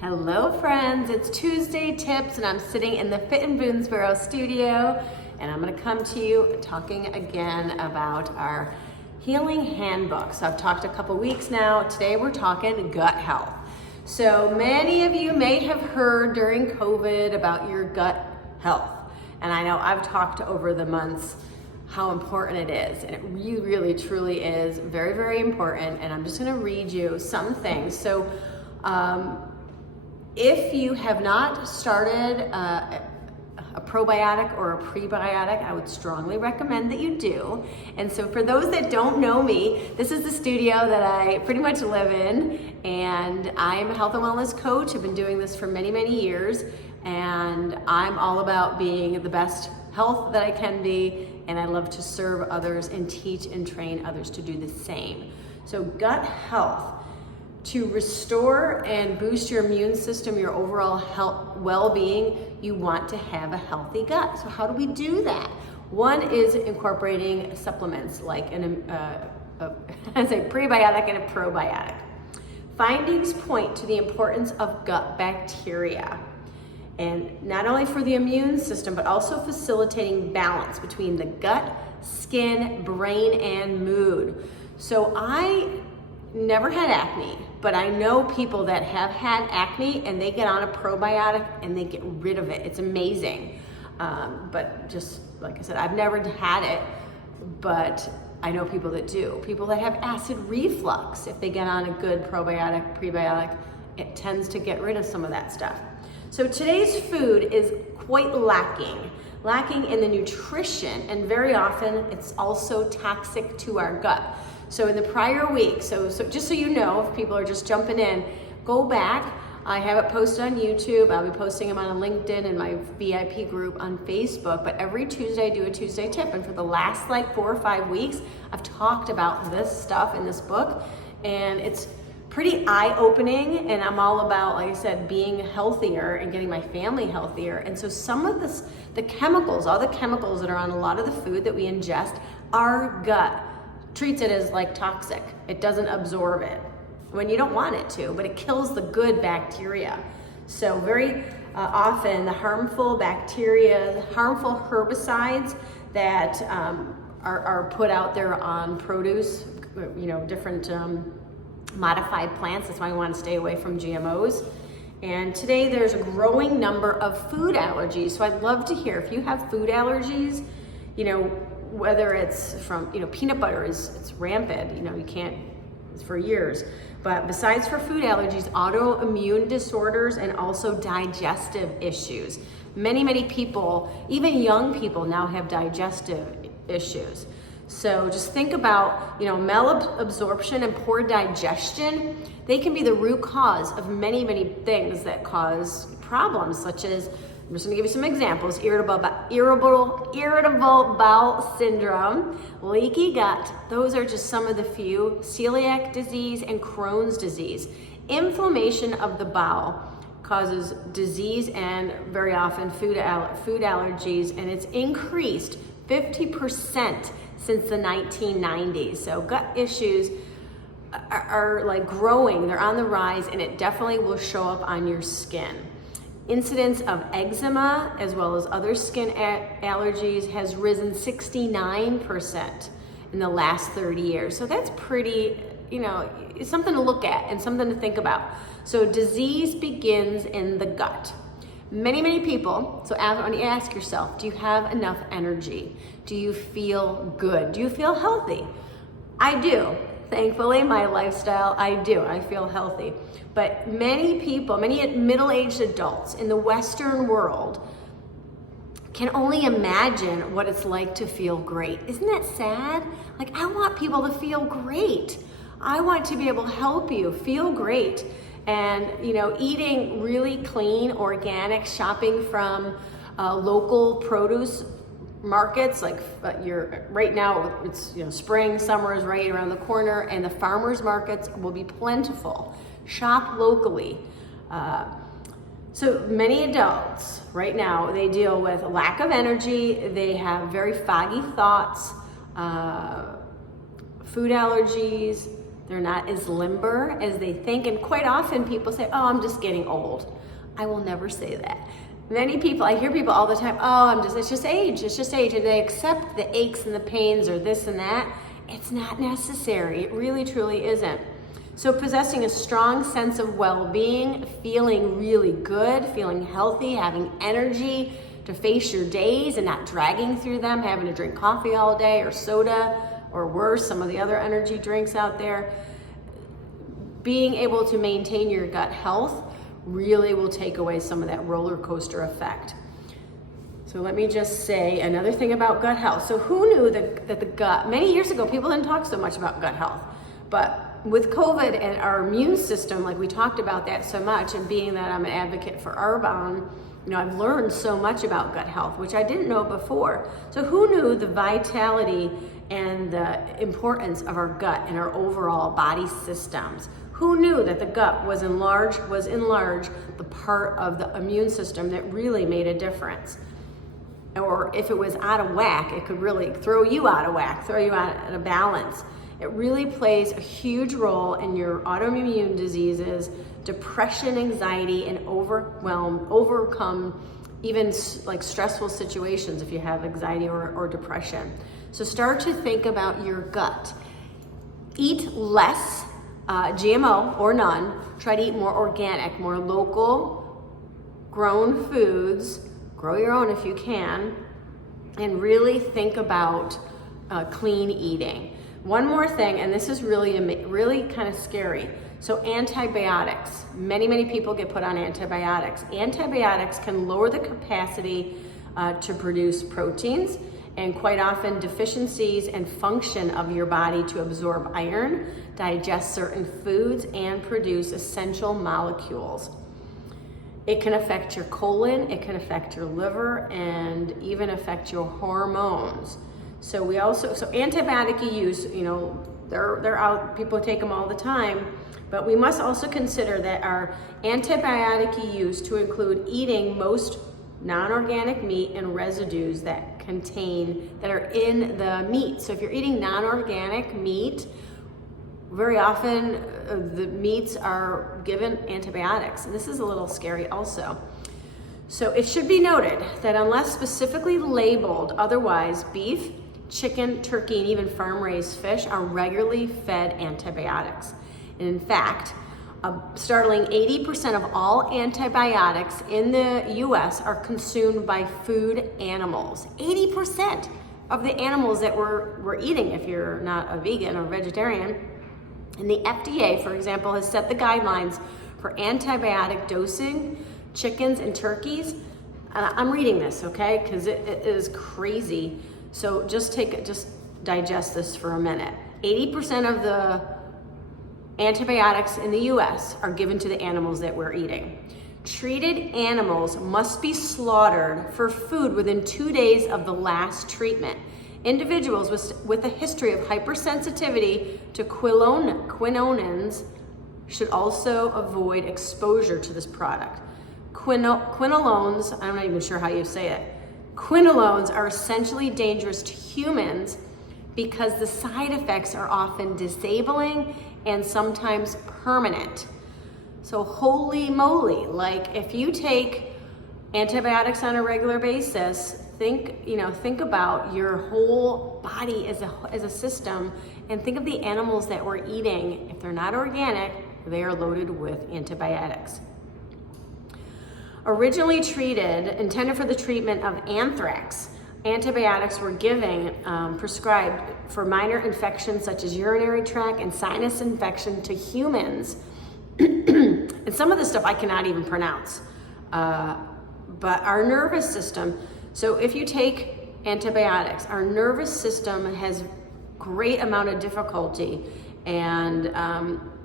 Hello friends, it's Tuesday Tips and I'm sitting in the Fit in Boonesboro studio and I'm going to come to you talking again about our healing handbook. So I've talked a couple weeks now. Today we're talking gut health. So many of you may have heard during COVID about your gut health. And I know I've talked over the months how important it is. And it really, truly is very, very important. And I'm just going to read you some things. So if you have not started a probiotic or a prebiotic, I would strongly recommend that you do. And so for those that don't know me, this is the studio that I pretty much live in, and I'm a health and wellness coach. I've been doing this for many, many years, and I'm all about being the best health that I can be, and I love to serve others and teach and train others to do the same. So gut health. To restore and boost your immune system, your overall health, well-being, you want to have a healthy gut. So how do we do that? One is incorporating supplements like a prebiotic and a probiotic. Findings point to the importance of gut bacteria, and not only for the immune system, but also facilitating balance between the gut, skin, brain, and mood. So I never had acne, but I know people that have had acne and they get on a probiotic and they get rid of it. It's amazing. But just like I said, I've never had it, but I know people that do. People that have acid reflux, if they get on a good probiotic, prebiotic, it tends to get rid of some of that stuff. So today's food is quite lacking in the nutrition, and very often it's also toxic to our gut. So in the prior week, so just so you know, if people are just jumping in, go back. I have it posted on YouTube. I'll be posting them on LinkedIn and my VIP group on Facebook. But every Tuesday I do a Tuesday tip. And for the last 4 or 5 weeks, I've talked about this stuff in this book. And it's pretty eye-opening. And I'm all about, like I said, being healthier and getting my family healthier. And so some of the chemicals, all the chemicals that are on a lot of the food that we ingest, our gut treats it as like toxic. It doesn't absorb it when you don't want it to, but it kills the good bacteria. So very often the harmful bacteria, harmful herbicides that are put out there on produce, different modified plants. That's why we want to stay away from GMOs. And today there's a growing number of food allergies. So I'd love to hear if you have food allergies, whether it's from, peanut butter it's rampant, you can't, it's for years. But besides for food allergies, autoimmune disorders and also digestive issues. Many people, even young people now have digestive issues. So just think about, malabsorption and poor digestion. They can be the root cause of many things that cause problems, such as, I'm just gonna give you some examples: irritable bowel syndrome, leaky gut. Those are just some of the few. Celiac disease and Crohn's disease. Inflammation of the bowel causes disease and very often food allergies, and it's increased 50% since the 1990s. So gut issues are growing, they're on the rise, and it definitely will show up on your skin. Incidence of eczema as well as other skin allergies has risen 69% in the last 30 years. So that's pretty, it's something to look at and something to think about. So disease begins in the gut. Many people, so when you ask yourself, do you have enough energy? Do you feel good? Do you feel healthy? I do. Thankfully, my lifestyle, I do. I feel healthy. But many people, many middle-aged adults in the Western world can only imagine what it's like to feel great. Isn't that sad? I want people to feel great. I want to be able to help you feel great. And, eating really clean, organic, shopping from local produce markets, right now it's spring, summer is right around the corner, and the farmers markets will be plentiful. Shop locally. So many adults right now, they deal with lack of energy, they have very foggy thoughts, food allergies, They're not as limber as they think. And quite often people say, oh, I'm just getting old. I will never say that. Many people, I hear people all the time, oh, it's just age. And they accept the aches and the pains or this and that. It's not necessary. It really, truly isn't. So possessing a strong sense of well-being, feeling really good, feeling healthy, having energy to face your days and not dragging through them, having to drink coffee all day or soda or worse, some of the other energy drinks out there. Being able to maintain your gut health really will take away some of that roller coaster effect. So let me just say another thing about gut health. So who knew that the gut, many years ago, people didn't talk so much about gut health, but with COVID and our immune system, like we talked about that so much, and being that I'm an advocate for Arbonne, I've learned so much about gut health, which I didn't know before. So who knew the vitality and the importance of our gut and our overall body systems? Who knew that the gut was in large the part of the immune system that really made a difference? Or if it was out of whack, it could really throw you out of whack, throw you out of balance. It really plays a huge role in your autoimmune diseases, depression, anxiety, and overcome even like stressful situations if you have anxiety or depression. So start to think about your gut. Eat less GMO or none. Try to eat more organic, more local grown foods. Grow your own if you can. And really think about clean eating. One more thing, and this is really kind of scary. So antibiotics. Many people get put on antibiotics. Antibiotics can lower the capacity to produce proteins, and quite often deficiencies and function of your body to absorb iron, digest certain foods, and produce essential molecules. It can affect your colon, it can affect your liver, and even affect your hormones. So antibiotic use, they're out, people take them all the time, but we must also consider that our antibiotic use to include eating most non-organic meat and residues that are in the meat. So if you're eating non-organic meat, very often the meats are given antibiotics, and this is a little scary also. So it should be noted that unless specifically labeled otherwise, beef, chicken, turkey, and even farm-raised fish are regularly fed antibiotics. And in fact, a startling 80% of all antibiotics in the US are consumed by food animals. 80% of the animals that we're eating, if you're not a vegan or vegetarian. And the FDA, for example, has set the guidelines for antibiotic dosing chickens and turkeys. I'm reading this, okay, because it is crazy. So just digest this for a minute. 80% of the antibiotics in the US are given to the animals that we're eating. Treated animals must be slaughtered for food within 2 days of the last treatment. Individuals with a history of hypersensitivity to quinones should also avoid exposure to this product. Quinolones, I'm not even sure how you say it. Quinolones are essentially dangerous to humans because the side effects are often disabling and sometimes permanent. So holy moly, like if you take antibiotics on a regular basis, think about your whole body as a system, and think of the animals that we're eating. If they're not organic, they are loaded with antibiotics. Originally intended for the treatment of anthrax, antibiotics were prescribed for minor infections such as urinary tract and sinus infection to humans. And some of this stuff I cannot even pronounce. But our nervous system, so if you take antibiotics, our nervous system has great amount of difficulty, and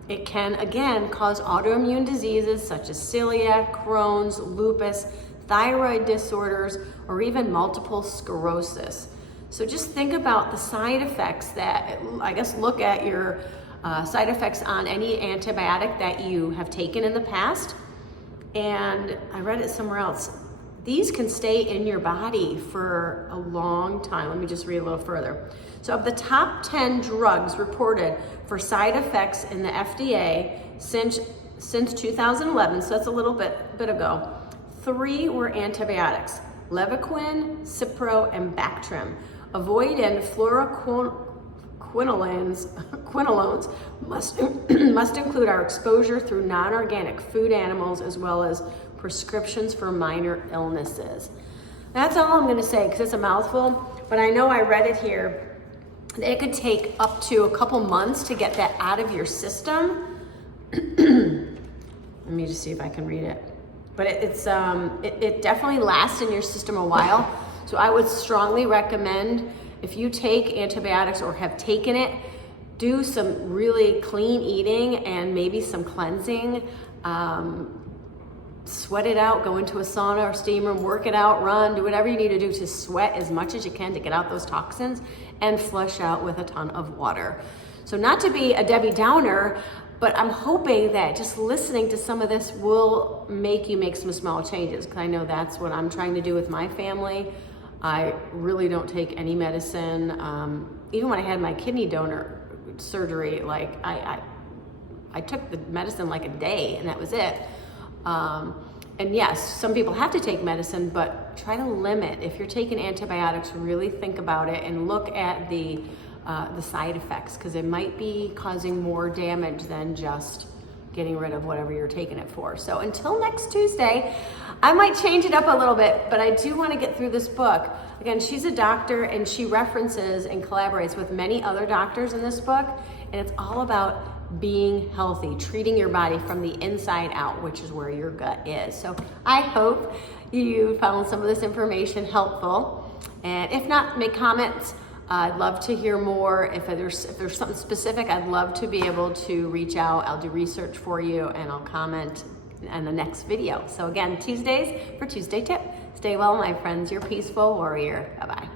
it can, again, cause autoimmune diseases such as celiac, Crohn's, lupus, thyroid disorders, or even multiple sclerosis. So just think about the side effects look at your side effects on any antibiotic that you have taken in the past. And I read it somewhere else. these can stay in your body for a long time. Let me just read a little further. So of the top 10 drugs reported for side effects in the FDA since 2011, so that's a little bit ago, 3 were antibiotics: Levaquin, Cipro, and Bactrim. Avoidant quinolones must include our exposure through non-organic food animals as well as prescriptions for minor illnesses. That's all I'm going to say because it's a mouthful, but I know I read it here. It could take up to a couple months to get that out of your system. Let me just see if I can read it. But it definitely lasts in your system a while. So I would strongly recommend, if you take antibiotics or have taken it, do some really clean eating and maybe some cleansing. Sweat it out, go into a sauna or steam room, work it out, run, do whatever you need to do to sweat as much as you can to get out those toxins and flush out with a ton of water. So not to be a Debbie Downer, but I'm hoping that just listening to some of this will make you make some small changes, because I know that's what I'm trying to do with my family. I really don't take any medicine. Even when I had my kidney donor surgery, like I took the medicine like a day and that was it. And yes, some people have to take medicine, but try to limit. If you're taking antibiotics, really think about it and look at the side effects, because it might be causing more damage than just getting rid of whatever you're taking it for. So until next Tuesday, I might change it up a little bit, but I do want to get through this book. Again, she's a doctor and she references and collaborates with many other doctors in this book, and it's all about being healthy, treating your body from the inside out, which is where your gut is. So I hope you found some of this information helpful, and if not, make comments. I'd love to hear more. If there's something specific, I'd love to be able to reach out. I'll do research for you and I'll comment in the next video. So again, Tuesdays for Tuesday Tip. Stay well, my friends. Your peaceful warrior. Bye-bye.